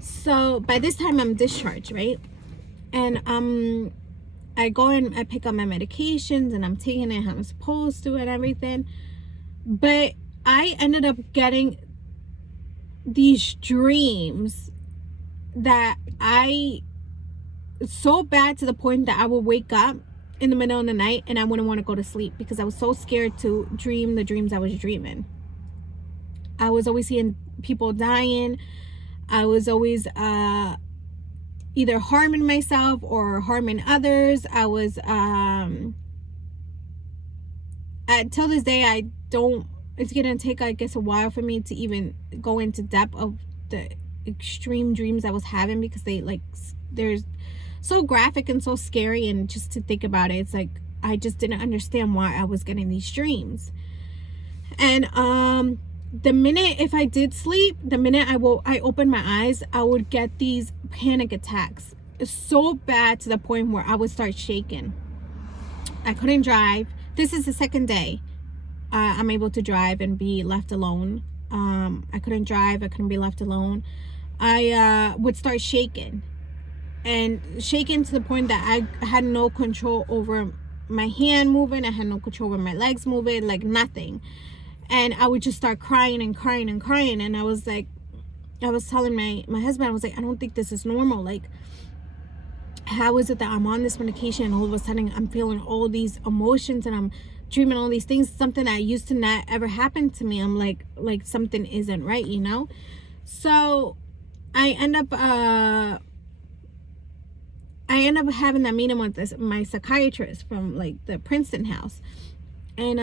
So by this time I'm discharged, right? And I go and I pick up my medications and I'm taking it how I'm supposed to and everything. But I ended up getting these dreams that so bad to the point that I would wake up in the middle of the night and I wouldn't want to go to sleep because I was so scared to dream the dreams I was dreaming. I was always seeing people dying. I was always either harming myself or harming others. I was till this day I don't, it's gonna take, I guess, a while for me to even go into depth of the extreme dreams I was having, because there's so graphic and so scary, and just to think about it, it's like I just didn't understand why I was getting these dreams. And the minute, if I did sleep, the minute I opened my eyes, I would get these panic attacks so bad to the point where I would start shaking. I couldn't drive. This is the second day I'm able to drive and be left alone. I couldn't drive. I couldn't be left alone. I would start shaking, and shaking to the point that I had no control over my hand moving. I had no control over my legs moving, like nothing. And I would just start crying and crying and crying. And I was like, I was telling my husband, I was like, I don't think this is normal. Like, how is it that I'm on this medication and all of a sudden I'm feeling all these emotions and I'm dreaming all these things, something that used to not ever happen to me. I'm like something isn't right, you know? So I end up having that meeting with my psychiatrist from like the Princeton house. And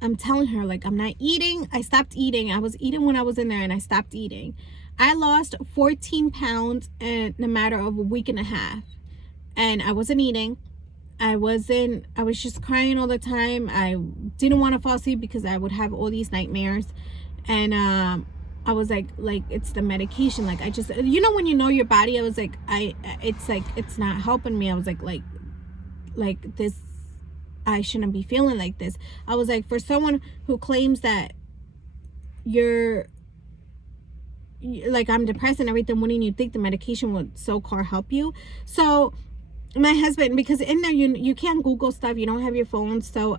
I'm telling her, like, I'm not eating. I stopped eating. I was eating when I was in there and I stopped eating. I lost 14 pounds in a matter of a week and a half. And I wasn't eating. I was just crying all the time. I didn't want to fall asleep because I would have all these nightmares. And I was like it's the medication. Like, I just, you know, when you know your body, I was like, it's not helping me. I was like this, I shouldn't be feeling like this. I was like, for someone who claims that you're like, I'm depressed and everything, wouldn't you think the medication would so-called help you? So my husband, because in there you can't Google stuff, you don't have your phone. So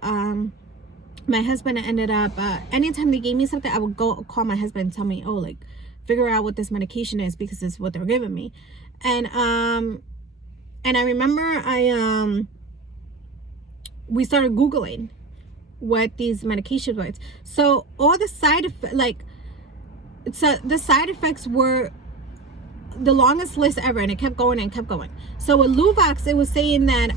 my husband ended up anytime they gave me something, I would go call my husband and tell me, oh, like, figure out what this medication is, because it's what they're giving me. And I remember we started Googling what these medications were. So all the side effects, the side effects were the longest list ever, and it kept going and kept going. So with Luvox, it was saying that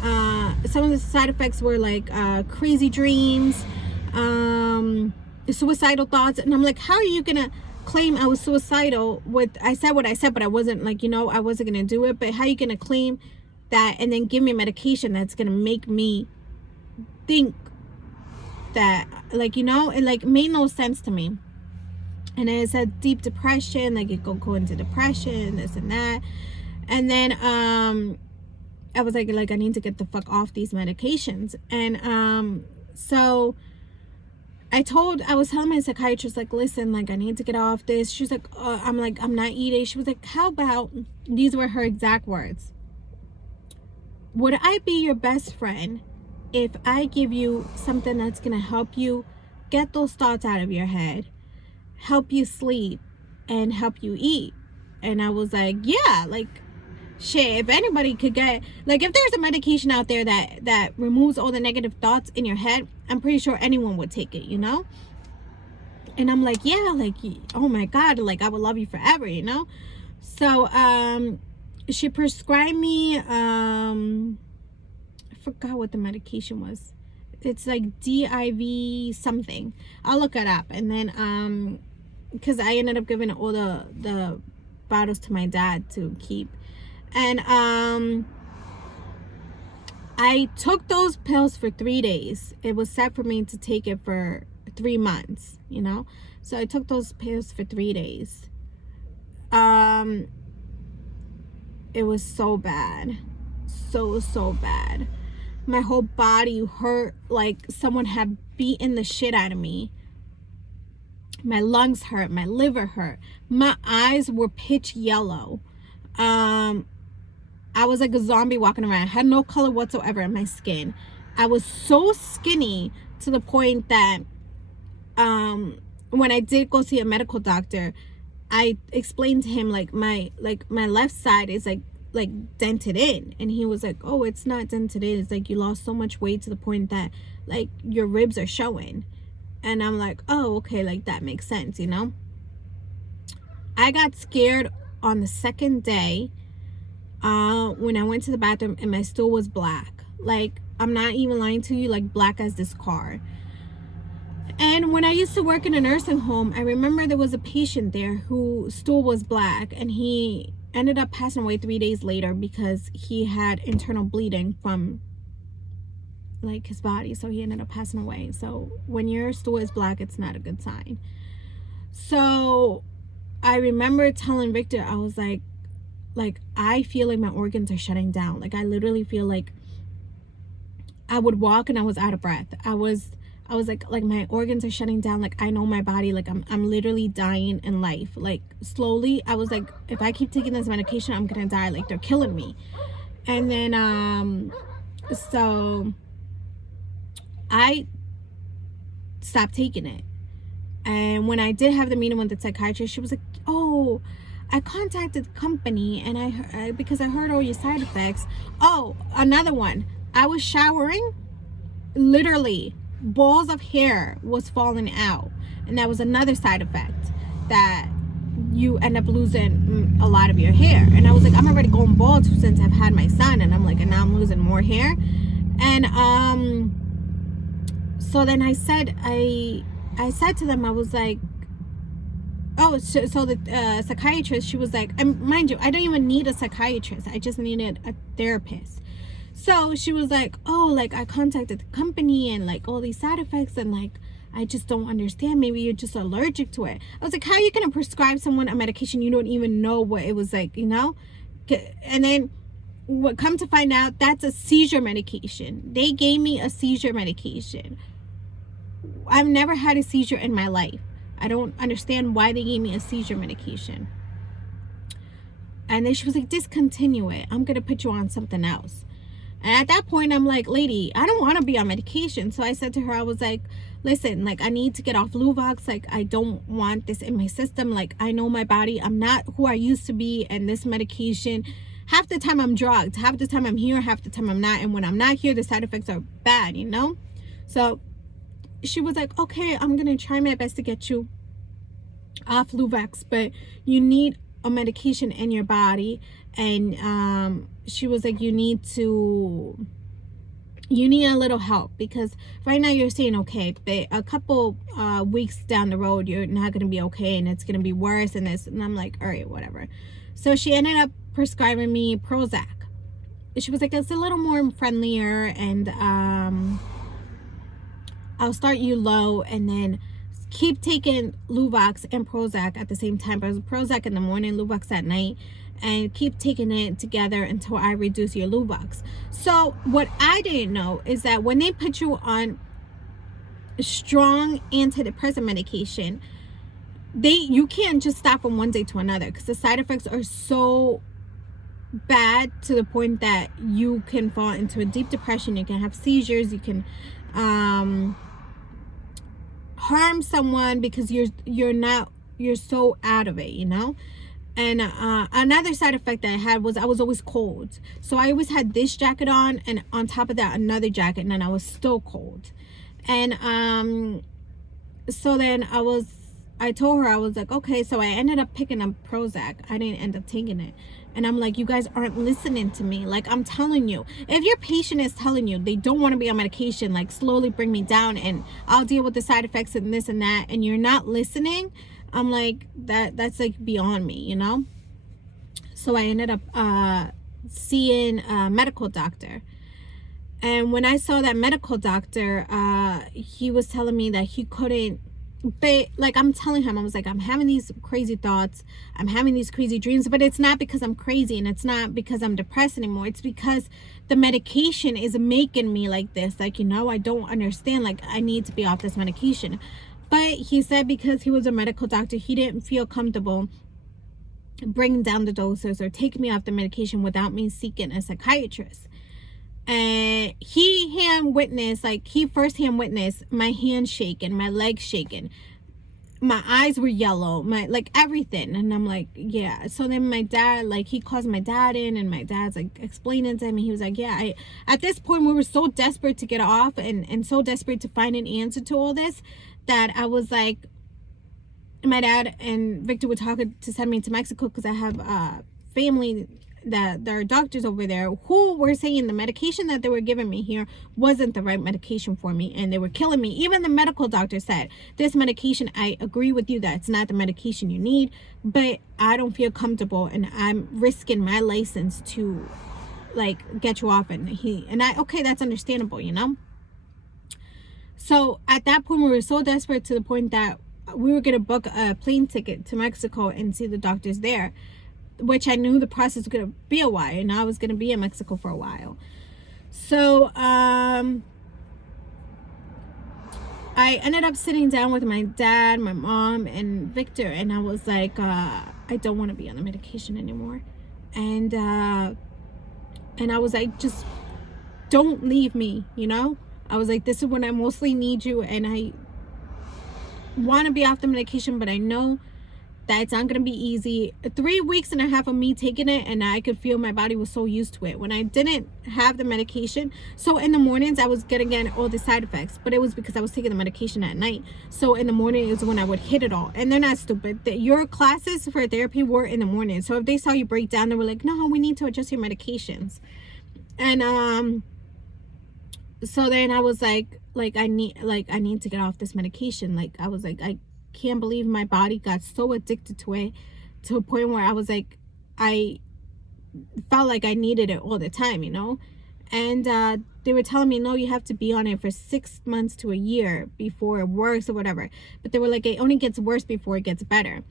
some of the side effects were like crazy dreams, suicidal thoughts. And I'm like, how are you gonna claim I was suicidal with, I said what I said, but I wasn't, like, you know, I wasn't gonna do it. But how are you gonna claim that and then give me medication that's gonna make me think that, like, you know, it like made no sense to me. And then it said deep depression, like it go into depression, this and that. And then I was like I need to get the fuck off these medications. And so I was telling my psychiatrist, like, listen, like, I need to get off this. She's like, I'm like, I'm not eating. She was like, how about, these were her exact words, would I be your best friend if I give you something that's gonna help you get those thoughts out of your head, help you sleep, and help you eat? And I was like, yeah, like, shit, if anybody could get, like, if there's a medication out there that removes all the negative thoughts in your head, I'm pretty sure anyone would take it, you know? And I'm like, yeah, like, oh my God, like, I would love you forever, you know? So she prescribed me I forgot what the medication was. It's like DIV something. I'll look it up. And then because I ended up giving all the bottles to my dad to keep. And I took those pills for 3 days. It was set for me to take it for 3 months, you know? So I took those pills for 3 days. It was so bad. So bad. My whole body hurt like someone had beaten the shit out of me. My lungs hurt, my liver hurt, my eyes were pitch yellow. I was like a zombie walking around. I had no color whatsoever in my skin. I was so skinny to the point that when I did go see a medical doctor, I explained to him like my left side is like dented in, and he was like, oh, it's not dented in, it's like you lost so much weight to the point that like your ribs are showing. And I'm like, oh, okay, like that makes sense, you know. I got scared on the second day when I went to the bathroom and my stool was black. Like, I'm not even lying to you, like black as this car. And when I used to work in a nursing home, I remember there was a patient there whose stool was black, and he ended up passing away 3 days later because he had internal bleeding from like his body. So he ended up passing away. So when your stool is black, it's not a good sign. So I remember telling Victor, I was like I feel like my organs are shutting down. Like I literally feel like I would walk and I was out of breath. I was like my organs are shutting down. Like I know my body, like I'm literally dying in life. Like slowly, I was like, if I keep taking this medication, I'm gonna die. Like they're killing me. And then so I stopped taking it. And when I did have the meeting with the psychiatrist, she was like, oh, I contacted the company and I because I heard all your side effects. Oh, another one. I was showering, literally balls of hair was falling out, and that was another side effect, that you end up losing a lot of your hair. And I was like, I'm already going bald since I've had my son, and I'm like, and now I'm losing more hair. And so then I said to them, I was like, oh, so the psychiatrist, she was like, and mind you, I don't even need a psychiatrist, I just needed a therapist. So she was like, oh, like I contacted the company and like all these side effects, and like I just don't understand, maybe you're just allergic to it. I was like, how are you gonna prescribe someone a medication you don't even know what it was like, you know? And then what come to find out, that's a seizure medication. They gave me a seizure medication. I've never had a seizure in my life. I don't understand why they gave me a seizure medication. And then she was like, discontinue it, I'm gonna put you on something else. And at that point, I'm like, lady, I don't want to be on medication. So I said to her, I was like, listen, like I need to get off Luvox. Like I don't want this in my system. Like I know my body, I'm not who I used to be, and this medication, half the time I'm drugged, half the time I'm here, half the time I'm not. And when I'm not here, the side effects are bad, you know? So she was like, okay, I'm gonna try my best to get you off Luvox, but you need a medication in your body. And she was like, you need a little help, because right now you're saying okay, but a couple weeks down the road you're not gonna be okay, and it's gonna be worse and this. And I'm like, all right, whatever. So she ended up prescribing me Prozac. She was like, it's a little more friendlier, and I'll start you low and then keep taking Luvox and Prozac at the same time. But it was Prozac in the morning, Luvox at night, and keep taking it together until I reduce your Luvox. So what I didn't know is that when they put you on strong antidepressant medication, you can't just stop from one day to another, because the side effects are so bad to the point that you can fall into a deep depression, you can have seizures, you can harm someone because you're so out of it, you know? And another side effect that I had was I was always cold. So I always had this jacket on, and on top of that another jacket, and then I was still cold. And so then I told her, I was like, okay. So I ended up picking up Prozac. I didn't end up taking it. And I'm like, you guys aren't listening to me. Like, I'm telling you, if your patient is telling you they don't want to be on medication, like slowly bring me down and I'll deal with the side effects and this and that, and you're not listening, I'm like, that's like beyond me, you know? So I ended up seeing a medical doctor. And when I saw that medical doctor, he was telling me that he couldn't, but like I'm telling him, I was like, I'm having these crazy thoughts, I'm having these crazy dreams, but it's not because I'm crazy, and it's not because I'm depressed anymore. It's because the medication is making me like this. Like, you know, I don't understand. Like, I need to be off this medication. But he said because he was a medical doctor, he didn't feel comfortable bringing down the doses or taking me off the medication without me seeking a psychiatrist. And he firsthand witnessed my hands shaking, my legs shaking, my eyes were yellow, my like everything. And I'm like, yeah. So then my dad, like, he calls my dad in, and my dad's like explaining to him. He was like, yeah, at this point we were so desperate to get off and so desperate to find an answer to all this, that I was like, my dad and Victor were talking to send me to Mexico because I have family that there are doctors over there who were saying the medication that they were giving me here wasn't the right medication for me, and they were killing me. Even the medical doctor said, this medication, I agree with you that it's not the medication you need, but I don't feel comfortable and I'm risking my license to like get you off. And okay, that's understandable, you know. So at that point we were so desperate to the point that we were gonna book a plane ticket to Mexico and see the doctors there, which I knew the process was going to be a while, and I was going to be in Mexico for a while. So I ended up sitting down with my dad, my mom, and Victor, and I was like, I don't want to be on the medication anymore. And I was like, just don't leave me, you know? I was like, this is when I mostly need you, and I want to be off the medication, but I know that it's not gonna be easy. 3 weeks and a half of me taking it, and I could feel my body was so used to it. When I didn't have the medication, so in the mornings I was getting all the side effects, but it was because I was taking the medication at night. So in the morning is when I would hit it all. And they're not stupid. Your classes for therapy were in the morning, so if they saw you break down, they were like, no, we need to adjust your medications. And so then I was like I need to get off this medication. Like, I was like, I can't believe my body got so addicted to it, to a point where I was like, I felt like I needed it all the time, you know. And they were telling me, no, you have to be on it for 6 months to a year before it works or whatever. But they were like, it only gets worse before it gets better.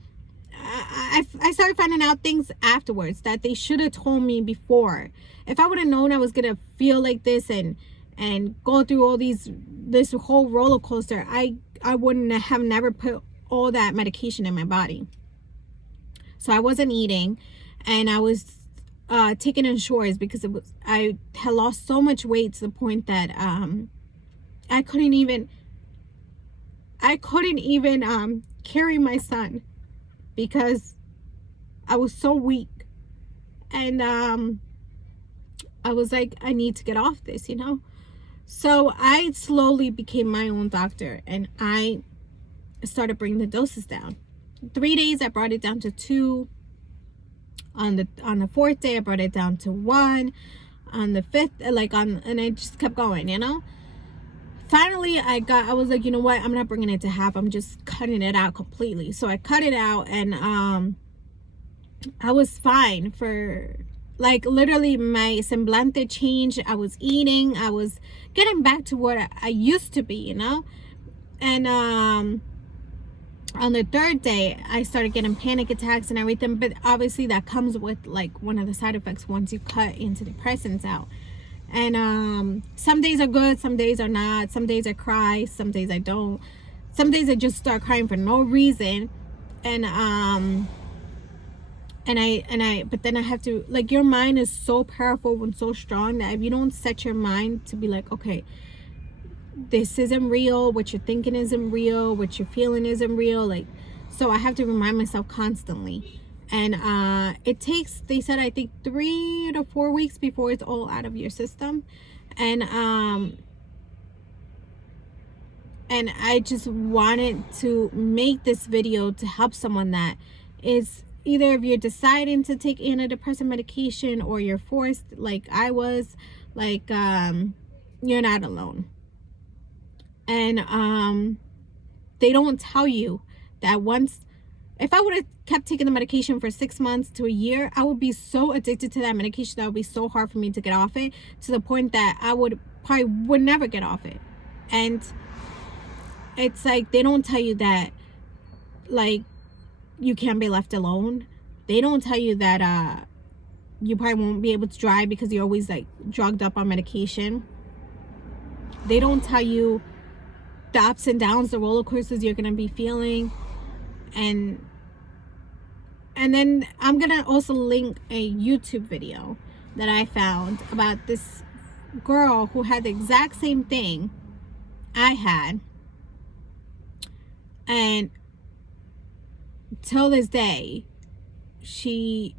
I started finding out things afterwards that they should have told me before. If I would have known I was gonna feel like this and go through all this whole roller coaster, I wouldn't have never put all that medication in my body. So I wasn't eating, and I was taking Ensures because I had lost so much weight to the point that I couldn't even carry my son because I was so weak. And I was like, I need to get off this, you know. So I slowly became my own doctor, and I started bringing the doses down. 3 days I brought it down to 2. On the 4th day I brought it down to 1. On the 5th, and I just kept going, you know. Finally I was like, you know what, I'm not bringing it to half, I'm just cutting it out completely. So I cut it out, and I was fine for like literally my semblante changed. I was eating, I was getting back to what I used to be, you know. And on the 3rd day I started getting panic attacks and everything, but obviously that comes with like one of the side effects once you cut antidepressants out. And some days are good, some days are not. Some days I cry, some days I don't. Some days I just start crying for no reason. And but then I have to, like, your mind is so powerful and so strong that if you don't set your mind to be like, okay, this isn't real, what you're thinking isn't real, what you're feeling isn't real, like, so I have to remind myself constantly. And it takes, they said, I think 3 to 4 weeks before it's all out of your system. And I just wanted to make this video to help someone that is, either if you're deciding to take antidepressant medication or you're forced like I was, like, you're not alone. And they don't tell you that once, if I would have kept taking the medication for 6 months to a year, I would be so addicted to that medication that it would be so hard for me to get off it, to the point that I would never get off it. And it's like, they don't tell you that, like, you can't be left alone. They don't tell you that you probably won't be able to drive because you're always like drugged up on medication. They don't tell you the ups and downs, the roller coasters you're gonna be feeling. And then I'm gonna also link a YouTube video that I found about this girl who had the exact same thing I had, and till this day she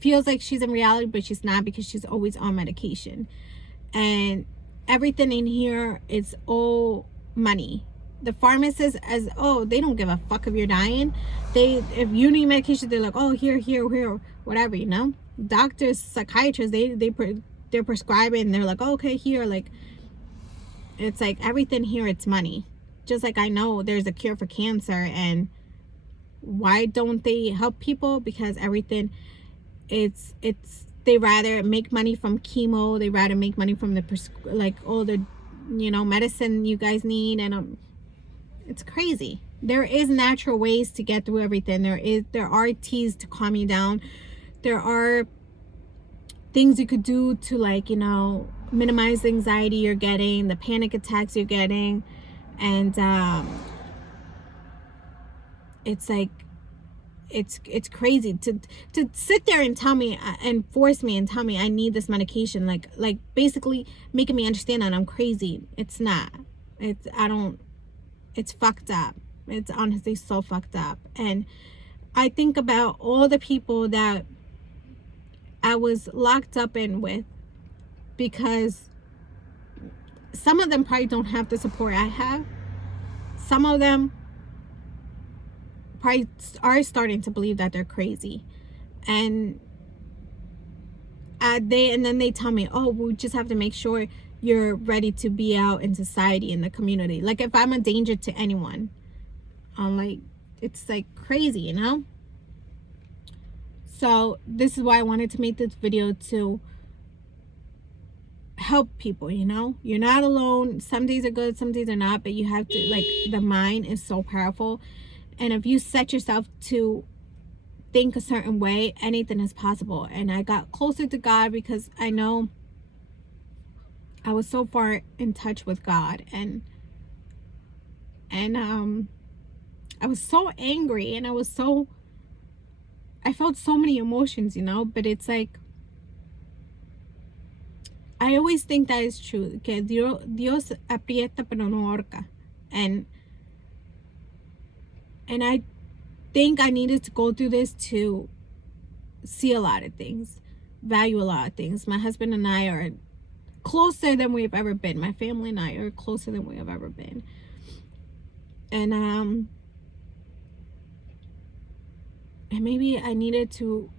feels like she's in reality, but she's not, because she's always on medication. And everything in here is all money. The pharmacist, as they don't give a fuck if you're dying. If you need medication, they're like, oh, here, whatever, you know. Doctors, psychiatrists, they're prescribing, they're like, oh, okay, here. Like, it's like everything here, it's money. Just like I know there's a cure for cancer, and why don't they help people? Because everything, it's they rather make money from chemo, they rather make money from the like all the, you know, medicine you guys need. And it's crazy. There is natural ways to get through everything. There are teas to calm you down. There are things you could do to, like, you know, minimize the anxiety you're getting, the panic attacks you're getting. And it's like, it's crazy to sit there and tell me and force me and tell me I need this medication, like basically making me understand that I'm crazy. It's not. It's fucked up. It's honestly so fucked up. And I think about all the people that I was locked up in with, because some of them probably don't have the support I have. Some of them probably are starting to believe that they're crazy. And then they tell me, oh, we just have to make sure you're ready to be out in society, in the community. Like, if I'm a danger to anyone, I'm like, it's like crazy, you know. So this is why I wanted to make this video, to help people, you know. You're not alone. Some days are good, some days are not, but you have to, like, the mind is so powerful. And if you set yourself to think a certain way, anything is possible. And I got closer to God because I know I was so far in touch with God. And I was so angry, and I felt so many emotions, you know. But it's like, I always think that is true, que Dios aprieta pero no ahorca. And I think I needed to go through this to see a lot of things, value a lot of things. My husband and I are closer than we've ever been. My family and I are closer than we have ever been. And maybe I needed to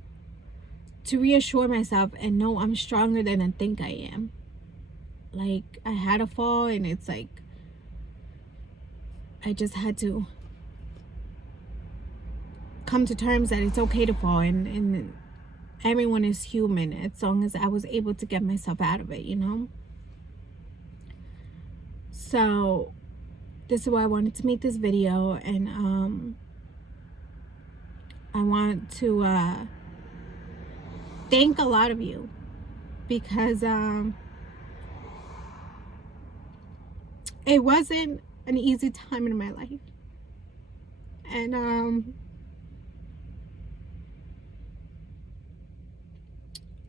reassure myself and know I'm stronger than I think I am. Like, I had a fall, and it's like, I just had to come to terms that it's okay to fall, and everyone is human, as long as I was able to get myself out of it, you know. So this is why I wanted to make this video. And I want to thank a lot of you, because it wasn't an easy time in my life. And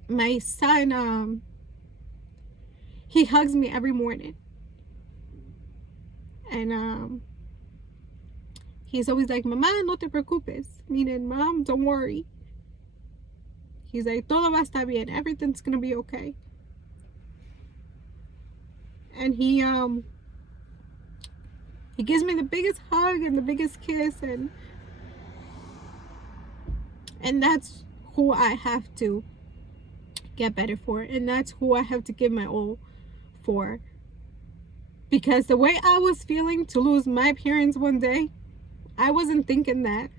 my son, he hugs me every morning, and he's always like, mamá, no te preocupes, meaning, mom, don't worry. He's like, todo va a estar bien, everything's gonna be okay. And he gives me the biggest hug and the biggest kiss, and that's who I have to get better for, and that's who I have to give my all for. Because the way I was feeling to lose my parents one day, I wasn't thinking that,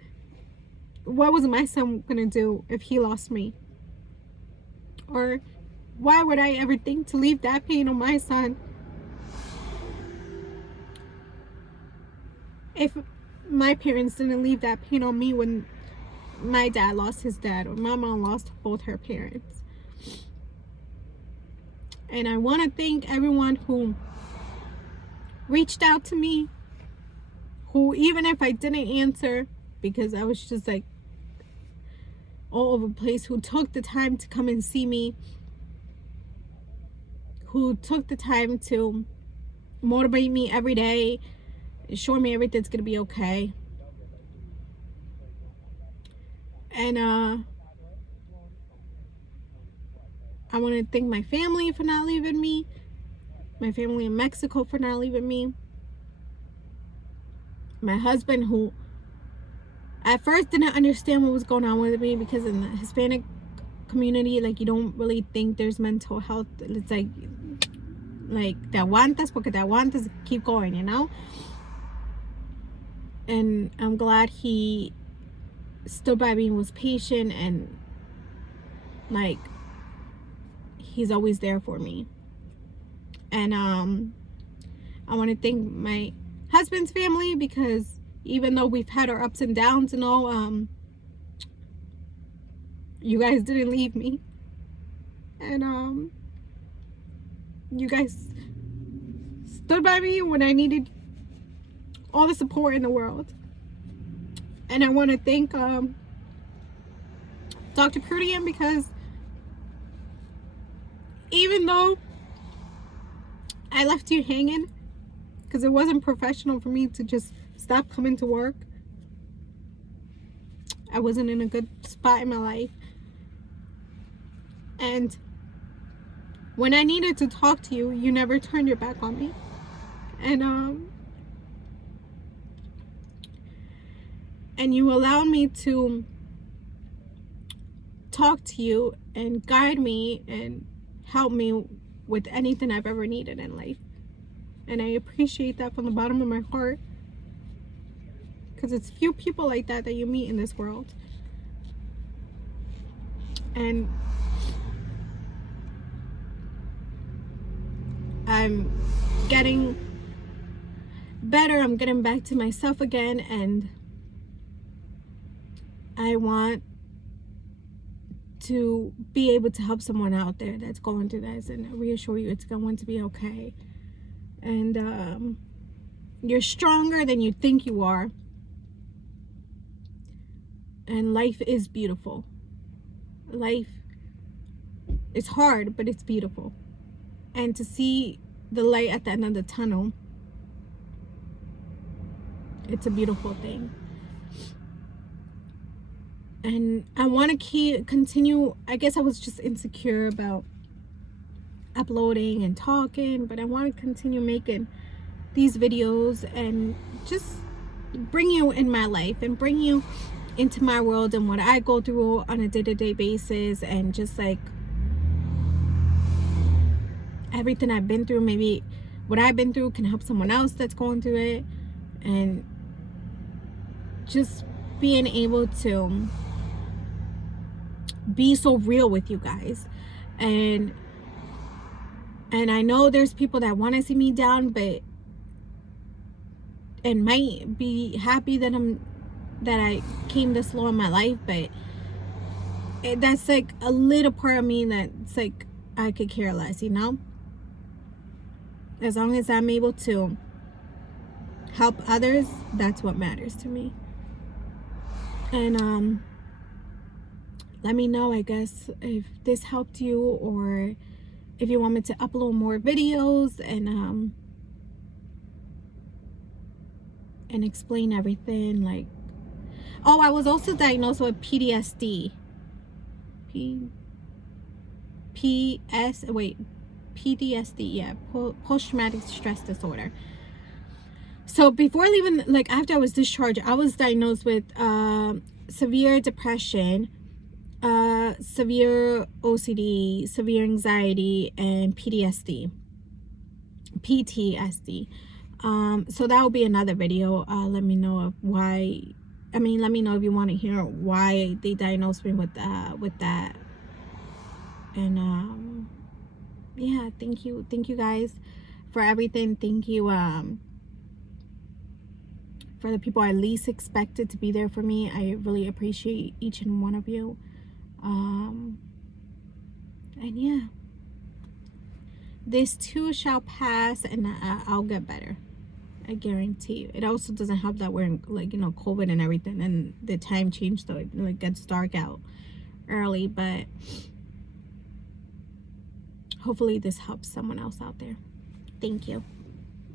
what was my son gonna do if he lost me? Or why would I ever think to leave that pain on my son? If my parents didn't leave that pain on me when my dad lost his dad, or my mom lost both her parents. And I want to thank everyone who reached out to me, who, even if I didn't answer because I was just like all over the place, who took the time to come and see me, who took the time to motivate me every day, assure me everything's gonna be okay. And I want to thank my family for not leaving me, my family in Mexico for not leaving me, my husband, who at first didn't understand what was going on with me, because in the Hispanic community, like, you don't really think there's mental health. It's like te aguantas porque te aguantas, keep going, you know. And I'm glad he stood by me and was patient, and like, he's always there for me. And I want to thank my husband's family, because even though we've had our ups and downs and all, you guys didn't leave me. And you guys stood by me when I needed all the support in the world. And I want to thank Dr. Prudian, because even though I left you hanging, because it wasn't professional for me to just stop coming to work, I wasn't in a good spot in my life. And when I needed to talk to you, you never turned your back on me. And you allowed me to talk to you and guide me and help me with anything I've ever needed in life. And I appreciate that from the bottom of my heart, because it's few people like that you meet in this world. And I'm getting better. I'm getting back to myself again, and I want to be able to help someone out there that's going through this, and reassure you it's going to be okay. And you're stronger than you think you are. And life is beautiful. Life is hard, but it's beautiful. And to see the light at the end of the tunnel, it's a beautiful thing. And I want to continue. I guess I was just insecure about uploading and talking, but I want to continue making these videos and just bring you in my life and bring you into my world and what I go through on a day-to-day basis, and just like everything I've been through. Maybe what I've been through can help someone else that's going through it, and just being able to be so real with you guys. And I know there's people that want to see me down, but and might be happy that I came this low in my life, but that's like a little part of me that's like, I could care less, you know. As long as I'm able to help others, that's what matters to me. And let me know, I guess, if this helped you, or if you want me to upload more videos and explain everything. Like, oh, I was also diagnosed with PTSD. PTSD, yeah, post-traumatic stress disorder. So before leaving, like after I was discharged, I was diagnosed with severe depression, severe OCD, severe anxiety, and PTSD. So that will be another video. Let me know of why. I mean, let me know if you want to hear why they diagnosed me with that. And yeah, thank you guys for everything. Thank you for the people I least expected to be there for me. I really appreciate each and one of you. And yeah, this too shall pass, and I'll get better. I guarantee you. It also doesn't help that we're in, like, you know, COVID and everything, and the time change, so it like gets dark out early. But hopefully this helps someone else out there. Thank you.